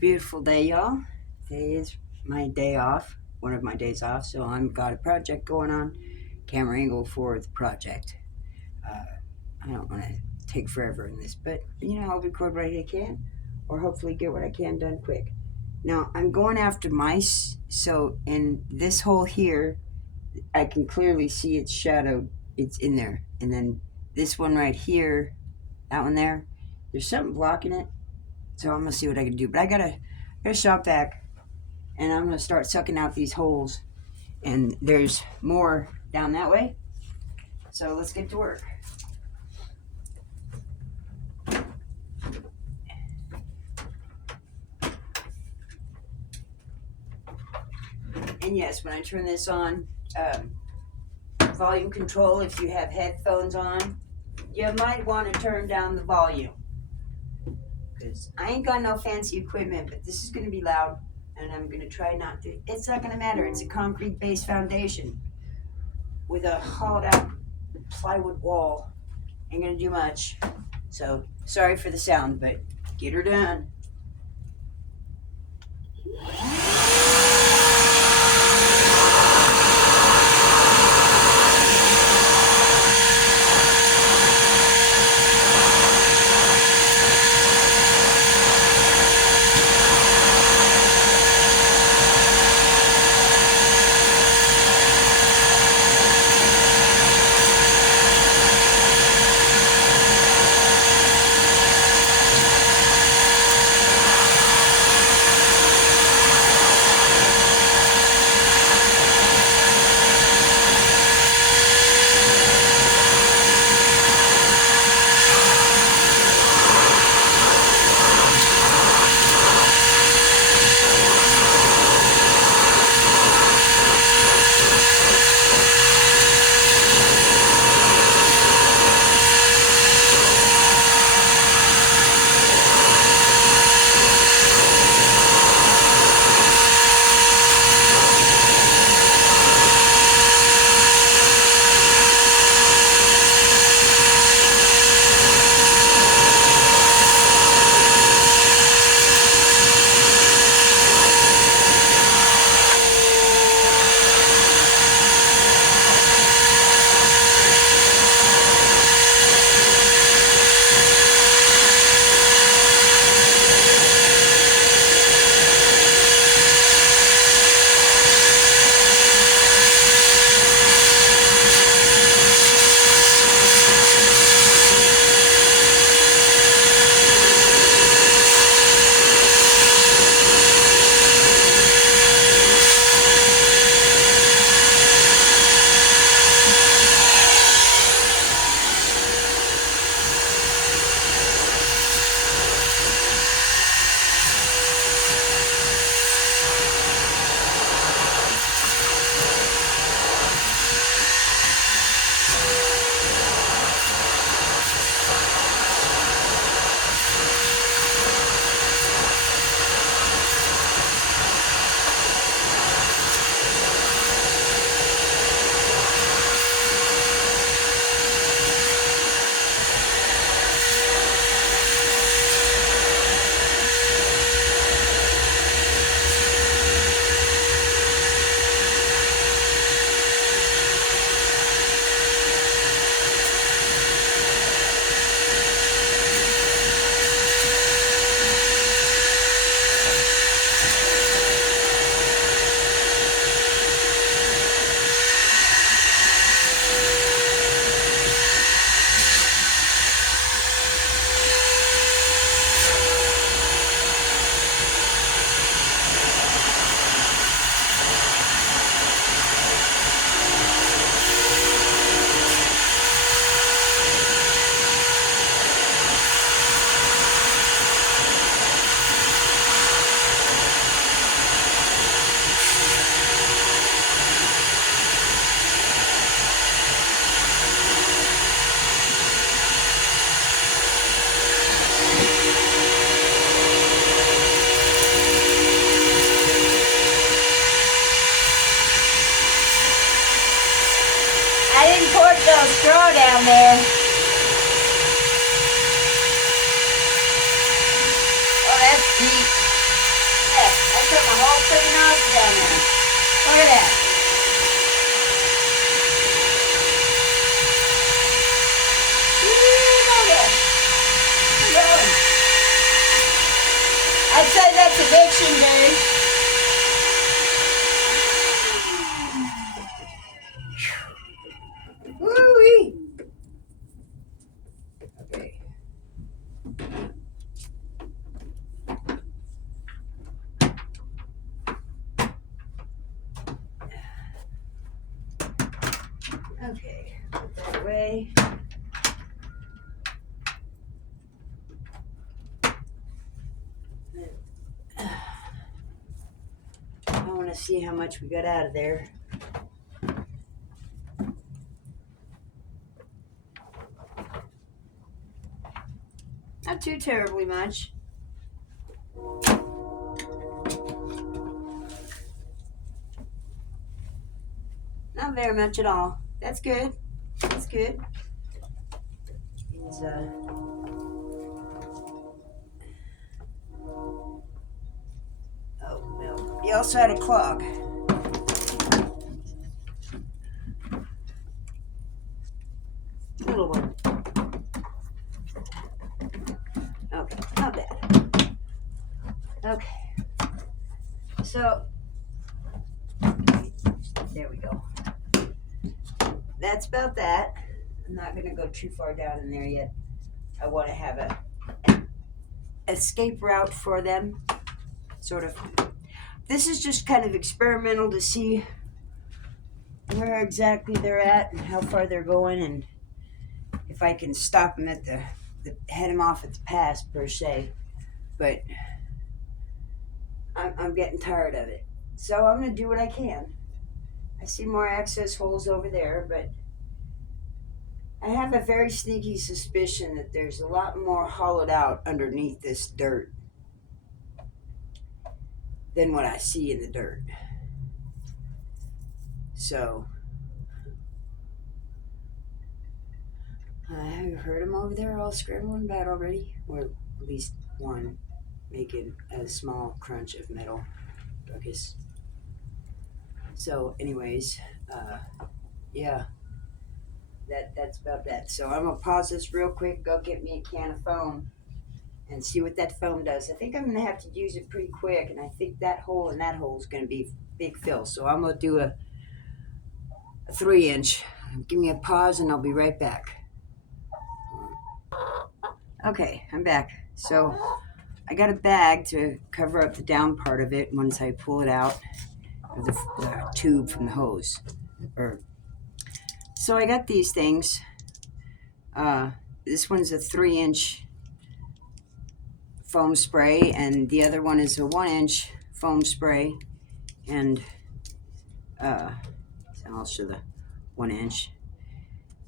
Beautiful day, y'all. Today is my day off, one of my days off, so I've got a project going on. Camera angle for the project. Uh, I don't want to take forever in this, but I'll record what I can, or hopefully get what I can done quick. Now I'm going after mice, so in this hole here, I can clearly see its shadow. It's in there, and then this one right here, that one there, there's something blocking it. So I'm gonna see what I can do. But I gotta shop vac, and I'm gonna start sucking out these holes. And there's more down that way. So let's get to work. And yes, when I turn this on, volume control, if you have headphones on, you might want to turn down the volume. Because I ain't got no fancy equipment, but this is gonna be loud. And I'm gonna try not to. It's not gonna matter. It's a concrete based foundation with a hollowed out plywood wall. Ain't gonna do much. So sorry for the sound, but get her done. I didn't pour the straw down there. Oh, that's deep. Outside that's eviction day. Woo-wee. Okay. Okay, put that away. I want to see how much we got out of there. Not too terribly much. Not very much at all. That's good. That's good. It's, oh, no. You also had a clog. Little one. Okay, not bad. Okay. So, there we go. That's about that. I'm not going to go too far down in there yet. I want to have a escape route for them. Sort of. This is just kind of experimental to see where exactly they're at and how far they're going, and if I can stop them at the head them off at the pass per se. But I'm getting tired of it, so I'm gonna do what I can. I see more access holes over there, but I have a very sneaky suspicion that there's a lot more hollowed out underneath this dirt than what I see in the dirt. So have you heard them over there all scrambling about already? Or at least one making a small crunch of metal, I guess. So anyways, yeah, that's about that. So I'm gonna pause this real quick, go get me a can of foam and see what that foam does. I think I'm gonna have to use it pretty quick, and I think that hole and that hole is gonna be big fill. So I'm gonna do a 3-inch. Give me a pause and I'll be right back. Okay, I'm back. So I got a bag to cover up the down part of it once I pull it out of the tube from the hose. So I got these things. This one's a 3-inch foam spray, and the other one is a 1-inch foam spray. And I'll show the 1-inch.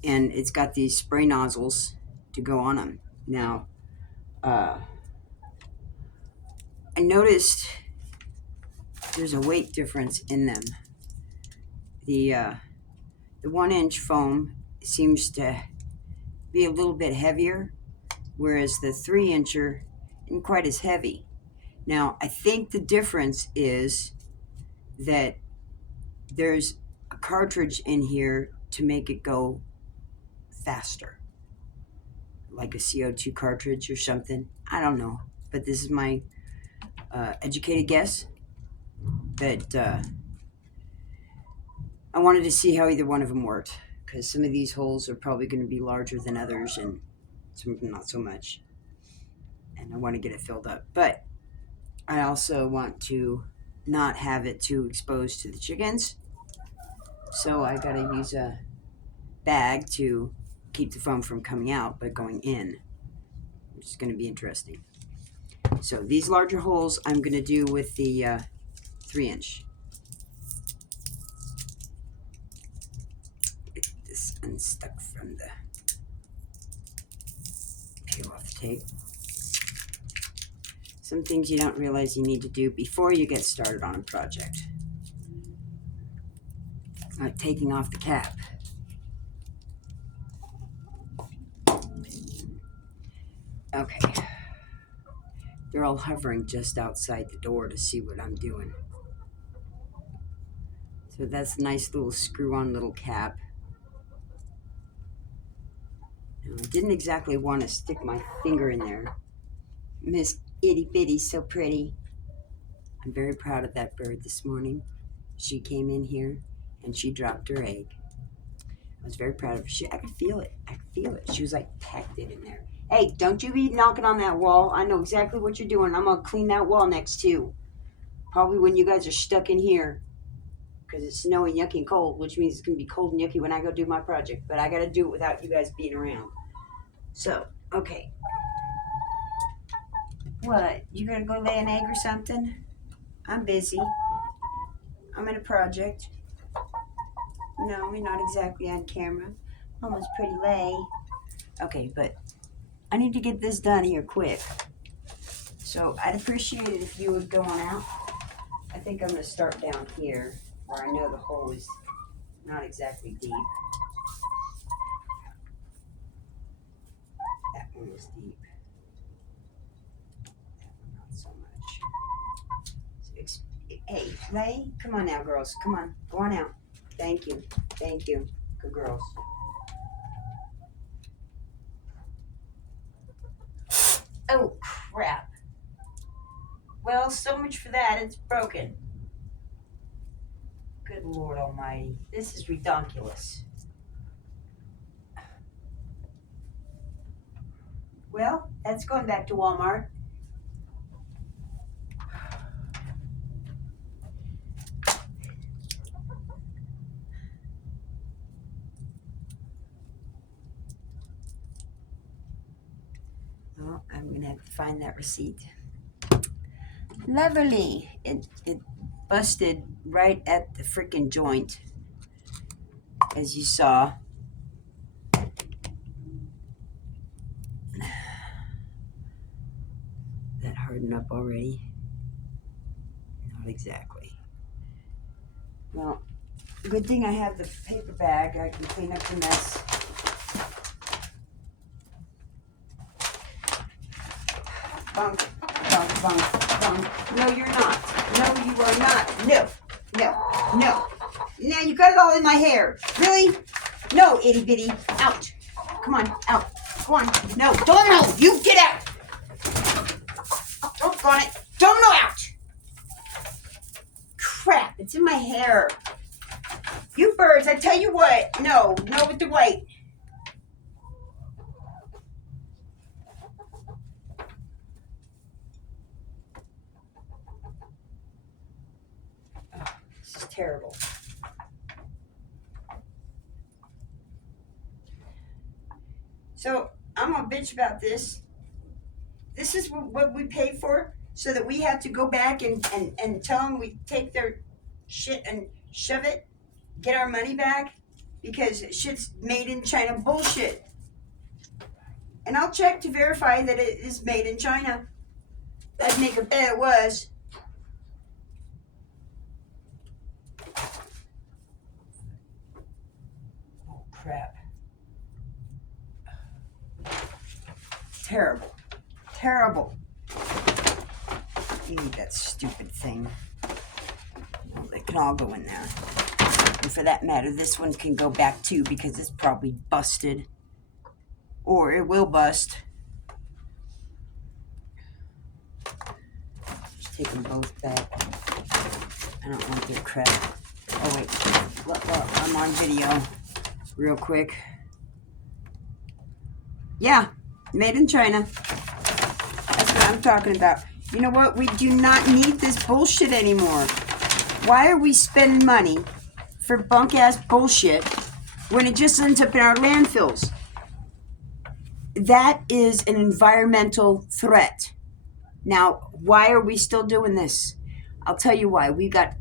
And it's got these spray nozzles to go on them. Now, I noticed there's a weight difference in them. The 1-inch foam seems to be a little bit heavier, whereas the 3-incher isn't quite as heavy. Now, I think the difference is that there's a cartridge in here to make it go faster, like a CO2 cartridge or something. I don't know, but this is my educated guess. But I wanted to see how either one of them worked, because some of these holes are probably going to be larger than others, and some of them not so much. And I want to get it filled up. But I also want to not have it too exposed to the chickens. So I got to use a bag to keep the foam from coming out, but going in, which is going to be interesting. So these larger holes I'm going to do with the 3-inch. Get this unstuck from the peel off the tape. Some things you don't realize you need to do before you get started on a project, like taking off the cap. Okay, they're all hovering just outside the door to see what I'm doing. So that's a nice little screw-on little cap. Now, I didn't exactly want to stick my finger in there. Itty bitty, so pretty. I'm very proud of that bird this morning. She came in here and she dropped her egg. I was very proud of her. I could feel it. I could feel it. She was like packed it in there. Hey, don't you be knocking on that wall. I know exactly what you're doing. I'm going to clean that wall next to you. Probably when you guys are stuck in here. Because it's snowy, yucky, and cold, which means it's going to be cold and yucky when I go do my project. But I got to do it without you guys being around. So, okay. What? You going to go lay an egg or something? I'm busy. I'm in a project. No, we're not exactly on camera. Almost pretty lay. Okay, but I need to get this done here quick. So I'd appreciate it if you would go on out. I think I'm going to start down here where I know the hole is not exactly deep. That one was deep. That one not so much. So hey, Lay, come on now, girls. Come on, go on out. Thank you. Thank you. Good girls. Oh, crap. Well, so much for that. It's broken. Good Lord Almighty. This is redonkulous. Well, that's going back to Walmart. Well, I'm going to have to find that receipt. Lovely. It busted right at the freaking joint, as you saw. That hardened up already? Not exactly. Well, good thing I have the paper bag. I can clean up the mess. Bunk, bunk, bunk, bunk. No, you're not. No, you are not. No, no, no. Now you got it all in my hair. Really? No, itty bitty. Out. Come on, out. Go on. No, don't know. You get out. Don't want it. Don't know out. Crap, it's in my hair. You birds, I tell you what. No, no with the white. Oh, this is terrible. So, I'm going to bitch about this. This is what we pay for, so that we have to go back and tell them we take their shit and shove it, get our money back, because shit's made in China bullshit. And I'll check to verify that it is made in China. I'd make a bet it was. Oh, crap. Terrible. Terrible. You need that stupid thing. Well, they can all go in there. And for that matter, this one can go back too, because it's probably busted. Or it will bust. Just take them both back. I don't want to get credit. Oh, wait. Well, I'm on video. Real quick. Yeah. Made in China. That's what I'm talking about. You know what? We do not need this bullshit anymore. Why are we spending money for bunk-ass bullshit when it just ends up in our landfills? That is an environmental threat. Now, why are we still doing this? I'll tell you why. We got,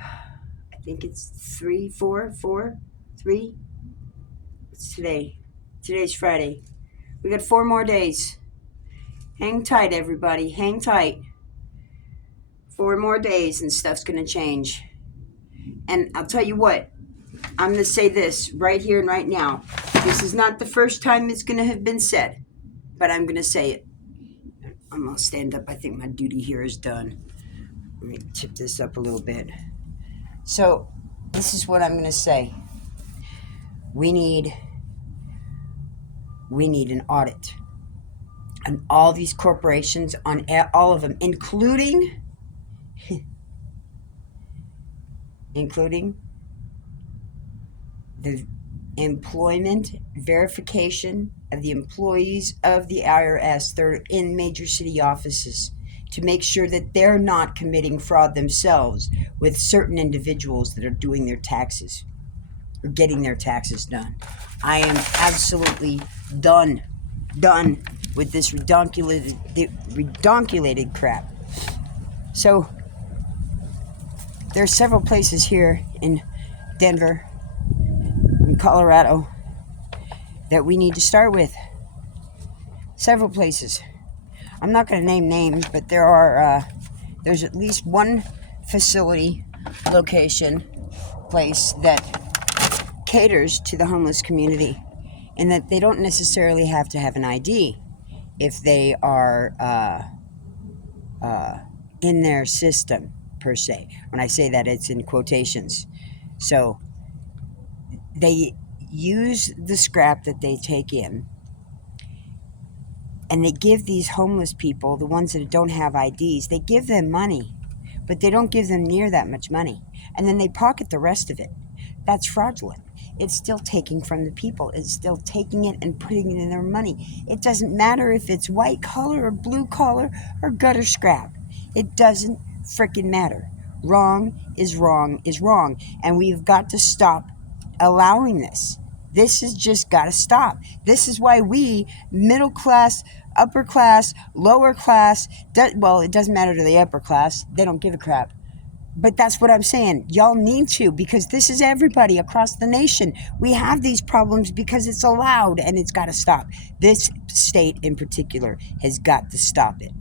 I think it's 3. What's today? Today's Friday. We got 4 more days. Hang tight, everybody. Hang tight. 4 more days and stuff's going to change. And I'll tell you what. I'm going to say this right here and right now. This is not the first time it's going to have been said. But I'm going to say it. I'm going to stand up. I think my duty here is done. Let me tip this up a little bit. So, this is what I'm going to say. We need an audit And all these corporations, on all of them, including the employment verification of the employees of the IRS that are in major city offices, to make sure that they're not committing fraud themselves with certain individuals that are doing their taxes or getting their taxes done. I am absolutely done with this redonculated crap. So there's several places here in Denver, in Colorado, that we need to start with. Several places. I'm not going to name names, but there's at least one facility, location, place that caters to the homeless community, and that they don't necessarily have to have an ID if they are in their system, per se. When I say that, it's in quotations. So they use the scrap that they take in, and they give these homeless people, the ones that don't have IDs, they give them money, but they don't give them near that much money. And then they pocket the rest of it. That's fraudulent. It's still taking from the people. It's still taking it and putting it in their money. It doesn't matter if it's white collar or blue collar or gutter scrap. It doesn't frickin' matter. Wrong is wrong is wrong. And we've got to stop allowing this. This has just got to stop. This is why we, middle class, upper class, lower class, well, it doesn't matter to the upper class. They don't give a crap. But that's what I'm saying. Y'all need to, because this is everybody across the nation. We have these problems because it's allowed, and it's got to stop. This state in particular has got to stop it,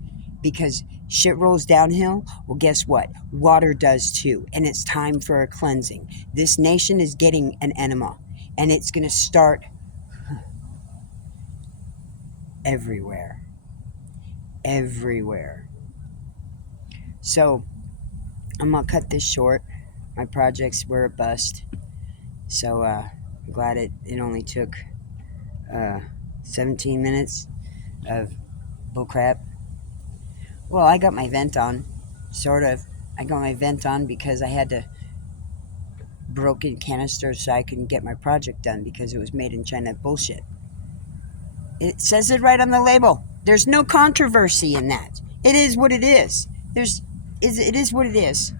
because shit rolls downhill. Well, guess what? Water does too, and it's time for a cleansing. This nation is getting an enema, and it's going to start everywhere. Everywhere. So I'm going to cut this short. My projects were a bust. So I'm glad it only took 17 minutes of bullcrap. Well, I got my vent on, sort of. I got my vent on because I had to broken canister so I couldn't get my project done because it was made in China. Bullshit. It says it right on the label. There's no controversy in that. It is what it is. It is what it is.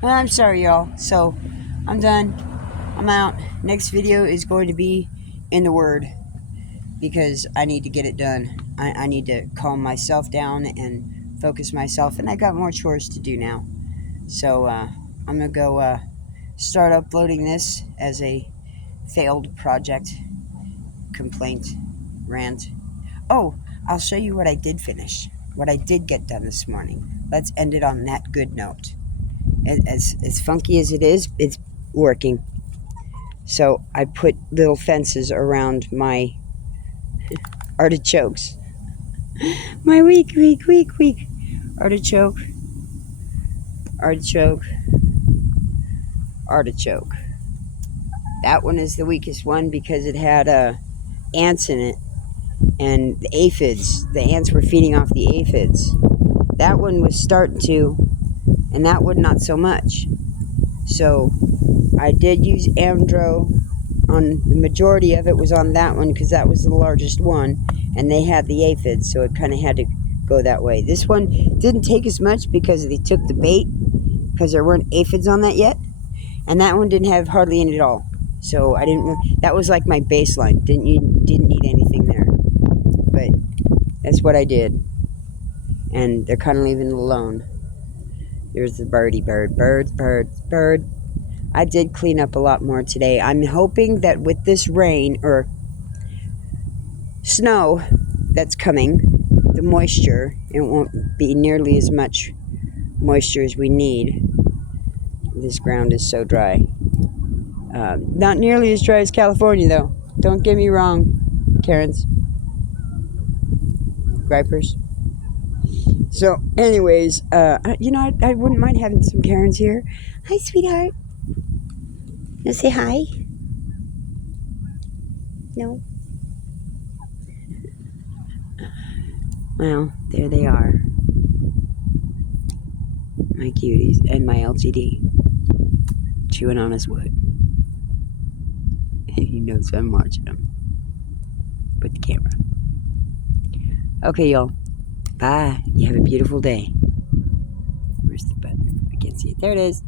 Well, I'm sorry, y'all. So, I'm done. I'm out. Next video is going to be in the Word, because I need to get it done. I need to calm myself down and focus myself, and I got more chores to do now. So, I'm going to go start uploading this as a failed project, complaint, rant. Oh, I'll show you what I did finish, what I did get done this morning. Let's end it on that good note. As funky as it is, it's working. So I put little fences around my artichokes. My weak artichoke. That one is the weakest one because it had ants in it, and the aphids. The ants were feeding off the aphids. That one was starting to, and that one not so much. So I did use Amdro on the majority of it, was on that one because that was the largest one, and they had the aphids, so it kind of had to go that way. This one didn't take as much because they took the bait, because there weren't aphids on that yet, and that one didn't have hardly any at all. So I didn't. That was like my baseline. Didn't need anything there, but that's what I did, and they're kind of leaving it alone. There's the bird. I did clean up a lot more today. I'm hoping that with this rain or snow that's coming, the moisture, it won't be nearly as much moisture as we need. This ground is so dry. Not nearly as dry as California, though. Don't get me wrong, Karens. Gripers. So, anyways, I wouldn't mind having some Karens here. Hi, sweetheart. You say hi? No? Well, there they are. My cuties and my LCD. Chewing on his wood. He knows I'm watching him. With the camera. Okay, y'all. Bye. You have a beautiful day. Where's the button? I can't see it. There it is.